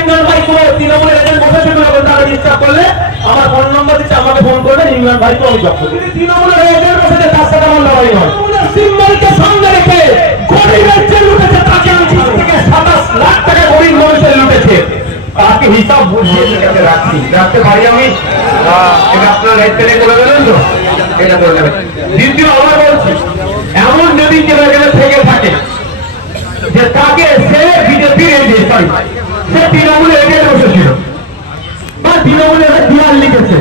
ইমরান ভাই কোনো তৃণমূলের এজেন্ট বসেছিল এবং তারা ডিস্টার্ব করলে আমার ফোন নম্বর দিচ্ছে, আমাকে ফোন করবেন, ইমরান ভাইকে আমি জব্দ করি। তৃণমূলের এজেন্ট বসেছে তার সাথে আমার লড়াই নয়। সিম্বলকে সামনে রেখে গরিবের যে লুটেছে তাকে আমি 20 থেকে 27 লাখ টাকা গরিব মানুষের লুটেছে, তাকে হিসাব বুঝিয়ে সেটাকে রাখতে পারি আমি। এটা আপনার দায়িত্ব নিয়ে করে দেবেন তো, এটা করে দেবেন। দ্বিতীয় আমরা বলছি, এমন যদি কেউ এখানে থেকে থাকে যে তাকে সে বিজেপির এজেন্ট, সরি সে তৃণমূলের এজেন্ট বসেছিল, বা তৃণমূলের দিয়াল লিখেছে,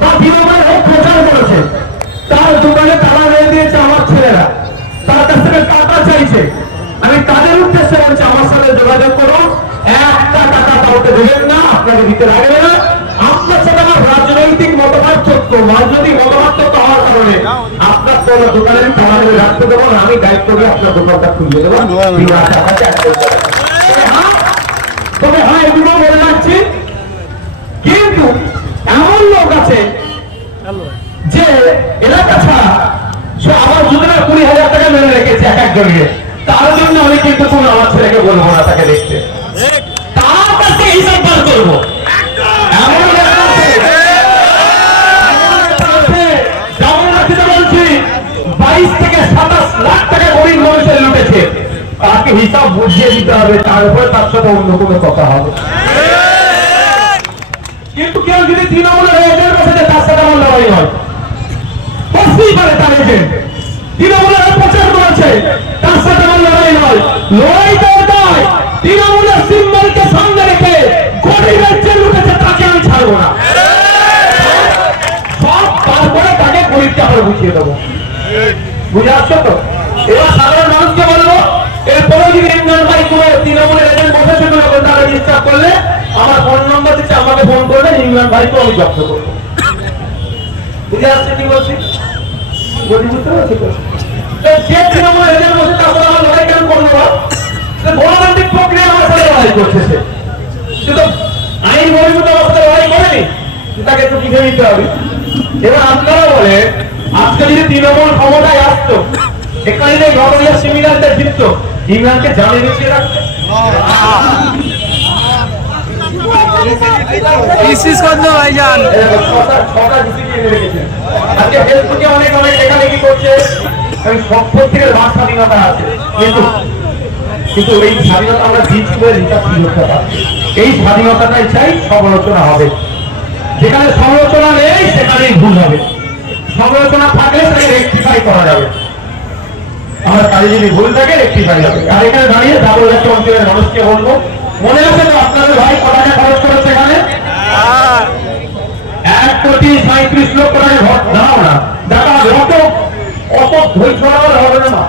বা তৃণমূলের প্রচার করেছে, তার দোকানে তালা মেরে দিয়েছে আমার ছেলেরা, তার কাছ থেকে টাকা চাইছে, আমি তাদের উদ্দেশ্যে বলছি আমার সাথে যোগাযোগ করো, একটা টাকা কাউকে দেবেন না, আপনাকে দিতে লাগবে না। আপনার সাথে আমার রাজনৈতিক মতপার্থক্য, রাজনৈতিক মতপার্থক্য হওয়ার কারণে আপনার কোনো দোকানে তালা মেরে রাখতে দেবো না, আমি দায়িত্ব করে আপনার দোকানটা খুলিয়ে দেবো। তবে হ্যাঁ, এগুলো বলে রাখছি, কিন্তু এমন লোক আছে যে এলাকা ছাড়া আমার যোজনা 20,000 টাকা মেনে রেখেছে এক একজনকে, তার জন্য আমি কিন্তু কোনো আমার ছেলেকে বলবো না তাকে দেখতে, তার কাছে হিসাব বার করবো। এমন বলছি 22 থেকে 27 লাখ টাকা গরিব মানুষের লুটেছে, তাকে হিসাব বুঝিয়ে দিতে হবে, তারপরে তার সাথে অন্য কোনো কথা হবে। কিন্তু কেউ যদি তৃণমূলের এজেন্ট বসেছে তার সাথে আমার লড়াই নয়, বসতেই পারে তার এজেন্ট, তৃণমূলের প্রচার করেছে তার সাথে আমার লড়াই নয়। লড়াইটা ওটাই, তৃণমূলের সিম্বলকে সামনে রেখে গরিবের যে লুটেছে তাকে আমি ছাড়বো না, সব তারপরে তাকে গরিবটা করে বুঝিয়ে দেবো। বুঝে আসছো তো? এবার সাধারণ মানুষকে বলবো, এরপরে যদি ইমরান ভাই কোনো তৃণমূলের এজেন্ট বসেছিল এবং তারা ডিস্টার্ব করলে আমার ফোন নম্বর দিচ্ছে, আমাকে ফোন করবেন, ইমরান ভাইকে আমি জব্দ করবো। বুঝে আসছে কি বলছি? বুঝতে পারছি তো? যে তৃণমূলের এজেন্ট বসে তারপরে আমার লড়াই কেন করবো? গণতান্ত্রিক প্রক্রিয়া আমার সাথে লড়াই করছে, সে তো আইন বহির্ভূত আমার সাথে লড়াই করেনি, তাকে একটু বুঝে নিতে হবে। এবার আপনারা বলে, আজকে যদি তৃণমূল ক্ষমতায় আসতো, এখানে যে নবনিয়া সেমিনারটা জিততো, ইমরানকে জানে বেশি রাখতো, আজকে ফেসবুকে অনেক অনেক লেখালেখি করছে, সব থেকে বাক স্বাধীনতা আছে, কিন্তু এই স্বাধীনতা আমরা দিচ্ছি বলে এই স্বাধীনতাটাই চাই, সমালোচনা হবে, যেখানে সমালোচনা নেই সেখানেই ভুল হবে, সমালোচনা থাকলে সেটাকে রেকটিফাই করা যাবে, আমার কাজে যদি ভুল থাকে রেকটিফাই হবে। আর এখানে দাঁড়িয়ে ডাবল জাতীয় অঞ্চলের মানুষকে বলবো, মনে আছে তো আপনাদের ভাই কত টাকা খরচ করেছে এখানে? 1,37,00,000 টাকা ভোট দাও না, দেখা অত অত ধৈর্য হবে না,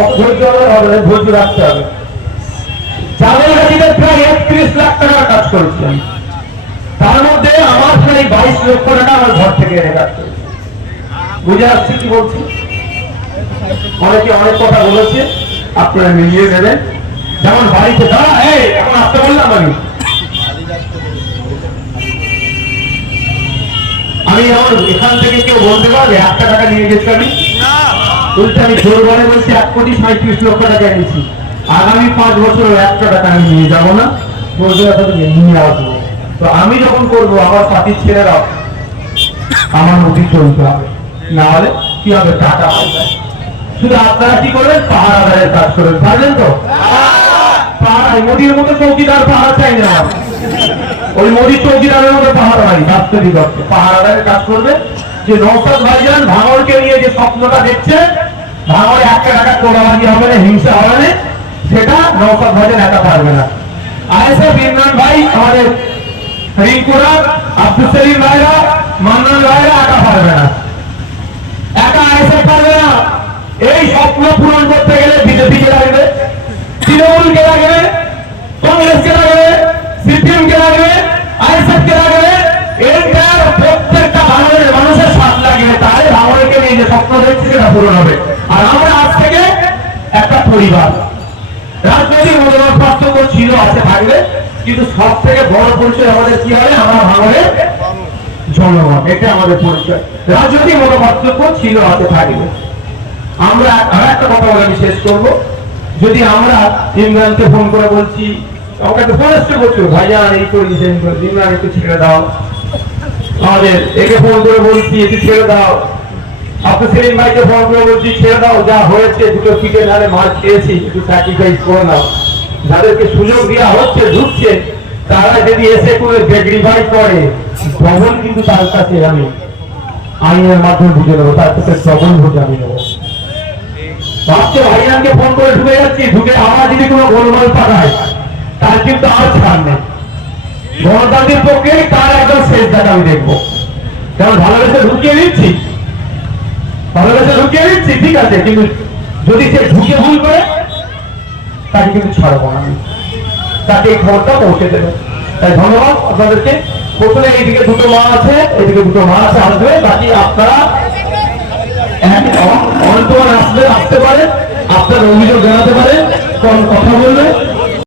অত ধৈর্য হবে না, ধৈর্য রাখতে হবে। চালের গাড়িতে প্রায় 31 লাখ টাকার কাজ করেছি, তার মধ্যে আমার প্রায় 22 লক্ষ টাকা আমার ঘর থেকে এনে কাজ করেছি। বুঝে আসছি কি বলছি? অনেকে অনেক কথা বলেছে, আপনারা মিলিয়ে নেবেন। যেমন বাড়িতে দাঁড়া, এখন আসতে বললাম আমি আমার এখান থেকে কেউ বলতে পারবে 1 টাকা নিয়ে গেছি আমি? বলতে আমি জোর বলে বলছি 1,37,00,000 টাকা এনেছি, আগামী 5 বছর 1 টাকা আমি নিয়ে যাবো না, বলতে নিয়ে আসবো। তো আমি যখন করবো আমার পার্টির ছেলেরা আমার নথি চলতে হবে, না হলে কি হবে? টাকা হবে। শুধু আপনারা কি করবেন? পাহারাদারের কাজ করবেন, পারবেন তো? পাহারাই মোদির মতো চৌকিদার পাহারা চাই না, ওই মোদির চৌকিদারের মতো পাহারা নাই, বাস্তবিক অর্থে পাহারাদারের কাজ করবে। যে নওশাদ ভাইজান ভাঙড়কে নিয়ে যে স্বপ্নটা দেখছে, ভাঙড়ে 1 টাকা তোলাবাজি হবে না, হিংসা হবে না, সেটা নওশাদ ভাইজান একা পারবে না। আইএসএফ ইমরান ভাই, আমাদের রিঙ্কুরা, আব্দুল সেলিম ভাইরা, মান্নান ভাইরা একা পারবে না, একা আইএসএফ পারবে না। এই স্বপ্ন পূরণ করতে গেলে বিজেপি কে লাগবে, তৃণমূল কে লাগবে, কংগ্রেস কে লাগবে, সিপিএম কে লাগবে, আইএসএফ কে লাগবে, এর প্রত্যেকটা ভাঙড়ের মানুষের সাথ লাগবে, তাহলে ভাঙড়কে নিয়ে যে স্বপ্ন দেখছি সেটা পূরণ হবে। আর আমরা আজ থেকে একটা পরিবার, রাজনৈতিক মনোভাব পার্থক্য ছিল, আছে, থাকবে, কিন্তু সব থেকে বড় পরিচয় আমাদের কি হবে? আমরা ভাঙড়ের জনগণ, এটা আমাদের পরিচয়। রাজনৈতিক মনোপার্থক্য ছিল, আছে, থাকবে। আমরা আর একটা কথা বলে আমি শেষ করবো, যদি আমরা ইমরানকে ফোন করে বলছি আমাকে একটা ফরেস্ট করছো, ভাইজান এই করিস দিনবার একটু ছেড়ে দাও, আমাদের একে ফোন করে বলছি একটু ছেড়ে দাও, আপনার সেলিম ভাইকে ফোন করে বলছি ছেড়ে দাও, যা হয়েছে দুটো পিঠে নালে মার খেয়েছি, একটু স্যাক্রিফাইস করে নাও। যাদেরকে সুযোগ দেওয়া হচ্ছে ঢুকছে, তারা যদি এসে করে ডেগ্রিফাই করে ডবল কিন্তু তার কাছে আমি আইনের মাধ্যমে বুঝে নেবো, তার কাছে ডবল বুঝে আমি নেবো। ভাবছে ভাইজানকে ফোন করে ঢুকে যাচ্ছি, ঢুকে আমার যদি কোনো গোলমাল পাঠায় তার কিন্তু আর ছাড় নেই। গণতান্ত্রিক পক্ষে তার একদম শেষ দেখা আমি দেখবো, কারণ ভালোবেসে ঢুকিয়ে দিচ্ছি, ভালোবেসে ঢুকিয়ে দিচ্ছি ঠিক আছে, কিন্তু যদি সে ঢুকে ভুল করে তাকে কিন্তু ছাড়বো না, তাকে এই খবরটা পৌঁছে দেবে। তাই ধন্যবাদ আপনাদেরকে। প্রথমে এইদিকে দুটো মা আছে, এইদিকে দুটো মা আছে, আসবে, বাকি আপনারা অন্তমান আসতে পারে, আপনার অভিযোগ জানাতে পারে, কথা বলবে।